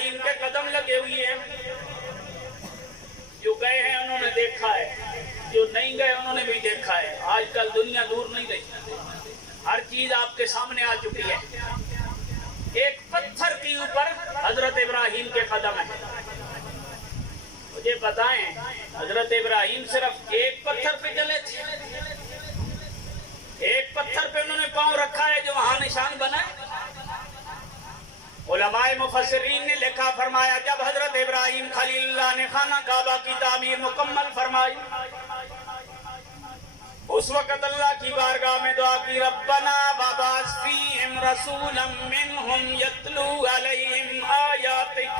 ابراہیم کے قدم لگے ہوئے ہیں. جو گئے ہیں انہوں نے دیکھا ہے, جو نہیں گئے انہوں نے بھی دیکھا ہے. آج کل دنیا دور نہیں رہی, ہر چیز آپ کے سامنے آ چکی ہے. ایک پتھر کے اوپر حضرت ابراہیم کے قدم ہیں. مجھے بتائیں حضرت ابراہیم صرف ایک پتھر پہ چلے تھے؟ ایک پتھر پہ انہوں نے پاؤں رکھا ہے جو وہاں نشان بنا ہے. علماء مفسرین نے لکھا, فرمایا جب حضرت ابراہیم خلیل اللہ نے خانہ کعبہ کی تعمیر مکمل فرمائی, اس وقت اللہ کی بارگاہ میں دعا کی, ربنا وبعث فیہم رسولا منہم یتلو علیہم آیاتک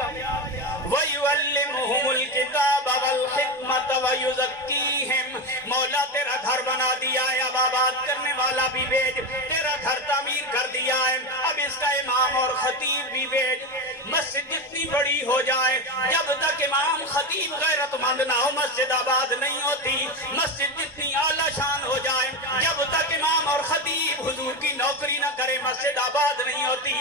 ویعلمہم الکتاب والحکمت ویزکیہم. مولا تیرا گھر بنا دیا ہے, اب آباد کرنے والا بھی بھیج. تیرا گھر تعمیر کر دیا ہے, اب اس کا امام اور خطیب بھی بھیج. مسجد جتنی بڑی ہو جائے, جب تک امام خطیب غیرت مند نہ ہو مسجد آباد نہیں ہوتی. مسجد جتنی اعلیٰ شان ہو جائے, جب تک امام اور خطیب حضور کی نوکری نہ کرے مسجد آباد نہیں ہوتی.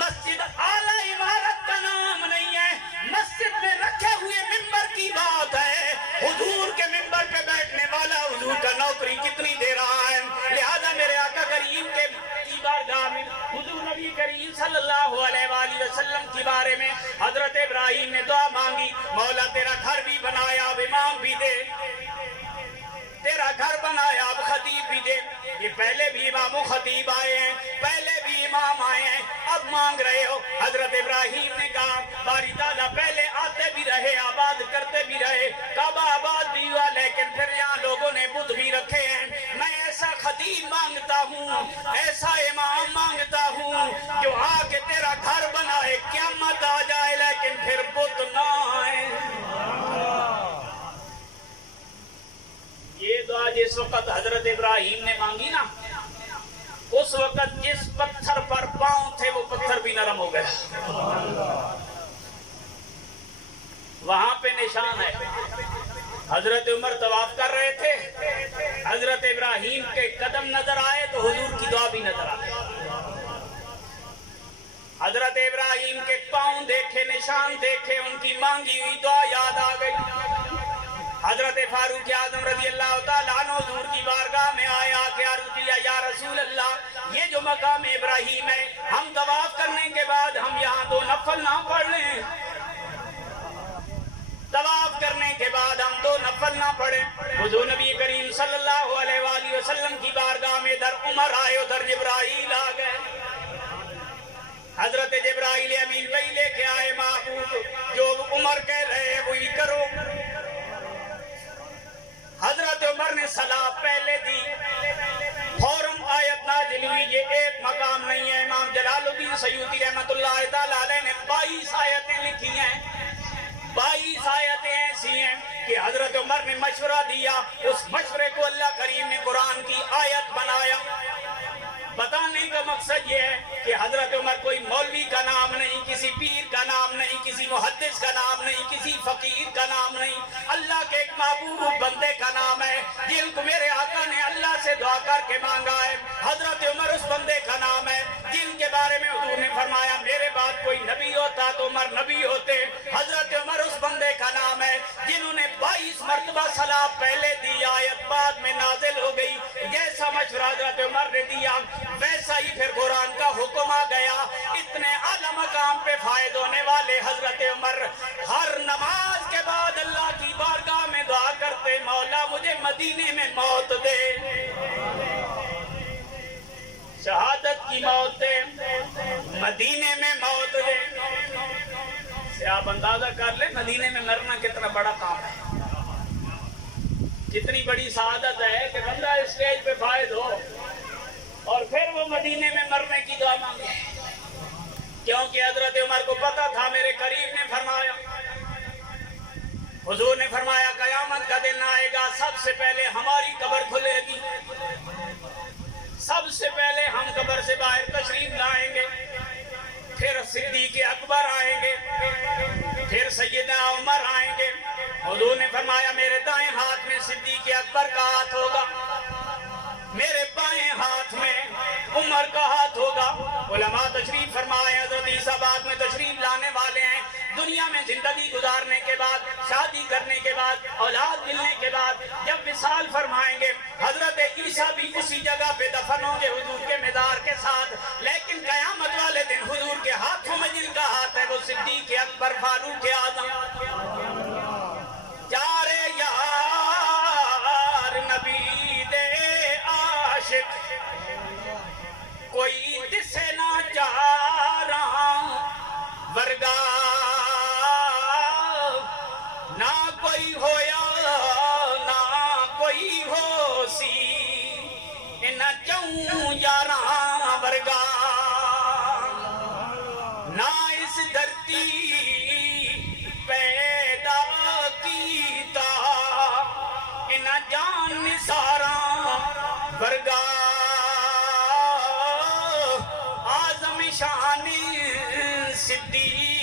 مسجد اعلیٰ عمارت کا نام نہیں ہے, مسجد میں رکھے ہوئے ممبر کی بات ہے. حضور کے ممبر پہ بیٹھنے والا حضور کا نوکری کتنی دے رہا ہے. لہذا میرے آقا کریم کے بارگاہ میں حضور نبی کریم صلی اللہ علیہ وآلہ وسلم کے بارے میں حضرت ابراہیم نے دعا مانگی, مولا تیرا گھر بھی بنایا, اب امام بھی دے. تیرا گھر بنایا, اب خطیب بھی دے. یہ پہلے بھی امام و خطیب آئے ہیں, پہلے بھی امام آئے ہیں, اب مانگ رہے ہو. حضرت ابراہیم نے کہا باری تعالیٰ پہلے آتے بھی رہے, آباد کرتے بھی رہے, کعبہ آباد بھی ہوا, لیکن پھر یہاں لوگوں نے بت بھی رکھے ہیں. میں ایسا خطیب مانگتا ہوں, ایسا امام مانگتا ہوں جو آ کے تیرا گھر بنائے, قیامت آ جائے لیکن پھر بت نہ آئے. یہ دعا جس وقت حضرت ابراہیم نے مانگی نا, اس وقت جس پتھر پر پاؤں تھے وہ پتھر بھی نرم ہو گیا. وہاں پہ نشان ہے. حضرت عمر طواف کر رہے تھے, حضرت ابراہیم کے قدم نظر آئے تو حضور کی دعا بھی نظر آئے. حضرت ابراہیم کے پاؤں دیکھے, نشان دیکھے, ان کی مانگی ہوئی دعا یاد آ گئی. حضرت فاروق اعظم رضی اللہ تعالیٰ عنہ حضور کی بارگاہ میں آیا کہ عرض کیا, یا رسول اللہ یہ جو مقام ابراہیم ہے, ہم طواف کرنے کے بعد ہم یہاں 2 نفل نہ پڑھ لیں؟ طواف کرنے کے بعد ہم 2 نفل نہ پڑھیں؟ حضور نبی کریم صلی اللہ علیہ وآلہ وسلم کی بارگاہ میں ادھر عمر آئے, ادھر جبرائیل آ گئے. حضرت جبرائیل امین وہی لے کے آئے, محبوب جو عمر کہہ رہے ہیں وہی کرو. حضرت عمر نے صلاح پہلے دی, فوراً آیت نازل ہوئی. یہ ایک مقام نہیں ہے, امام جلال الدین سیوطی رحمۃ اللہ تعالیٰ علیہ نے 22 آیتیں لکھی ہیں. 22 آیتیں ایسی ہیں کہ حضرت عمر نے مشورہ دیا, اس مشورے کو اللہ کریم نے قرآن کی آیت بنایا. بتانے کا مقصد یہ ہے کہ حضرت عمر کوئی مولوی کا نام نہیں, کسی پیر کا نام نہیں, کسی محدث کا نام نہیں, کسی فقیر کا نام نہیں, اللہ کے ایک محبوب بندے کا نام ہے جن کو میرے آقا نے اللہ سے دعا کر کے مانگا ہے. حضرت عمر اس بندے کا نام ہے جن کے بارے میں حضور نے فرمایا میرے بعد کوئی نبی ہوتا تو عمر نبی ہوتے. حضرت عمر اس بندے کا نام ہے جنہوں نے 22 مرتبہ صلاح پہلے دی, آیت بعد میں نازل ہو گئی. جیسا مشورہ حضرت عمر نے دیا ویسا ہی پھر قرآن کا حکم آ گیا. اتنے اعلیٰ مقام پہ فائد ہونے والے حضرت عمر ہر نماز کے بعد اللہ کی بارگاہ میں دعا کرتے, مولا مجھے مدینے میں موت دے, شہادت کی موت دے, مدینے میں موت دے. سے آپ اندازہ کر لیں مدینے میں مرنا کتنا بڑا کام ہے, کتنی بڑی سعادت ہے کہ بندہ اسٹیج پہ فائد ہو اور پھر وہ مدینے میں مرنے کی دعا مانگے. کیونکہ حضرت عمر کو پتا تھا, میرے قریب نے فرمایا, حضور نے فرمایا قیامت کا دن آئے گا, سب سے پہلے ہماری قبر کھلے گی, سب سے پہلے ہم قبر سے باہر تشریف لائیں گے, پھر صدیق اکبر آئیں گے, پھر سیدنا عمر آئیں گے. حضور نے فرمایا میرے دائیں ہاتھ میں صدیق اکبر کا ہاتھ ہوگا, میرے بائیں ہاتھ میں عمر کا ہاتھ ہوگا. علماء تشریف فرمائے, حضرت عیسیٰ بعد میں تشریف لانے والے ہیں, دنیا میں زندگی گزارنے کے بعد، شادی کرنے کے بعد، اولاد ملنے کے بعد جب وصال فرمائیں گے، حضرت عیسیٰ بھی اسی جگہ پہ دفن ہوں گے حضور کے مزار کے ساتھ، لیکن قیامت والے دن حضور کے ہاتھوں میں جن کا ہاتھ ہے وہ صدیق اکبر فاروق اعظم یار یار نبی دے عاشق کوئی تسے نہ چارا ورگا نہ کوئی ہویا نہ کوئی ہو سی ان چوں یاراں ورگا نہ اس دھرتی پیدا کیتا ان جان نثاراں ورگا آزم شان صدیق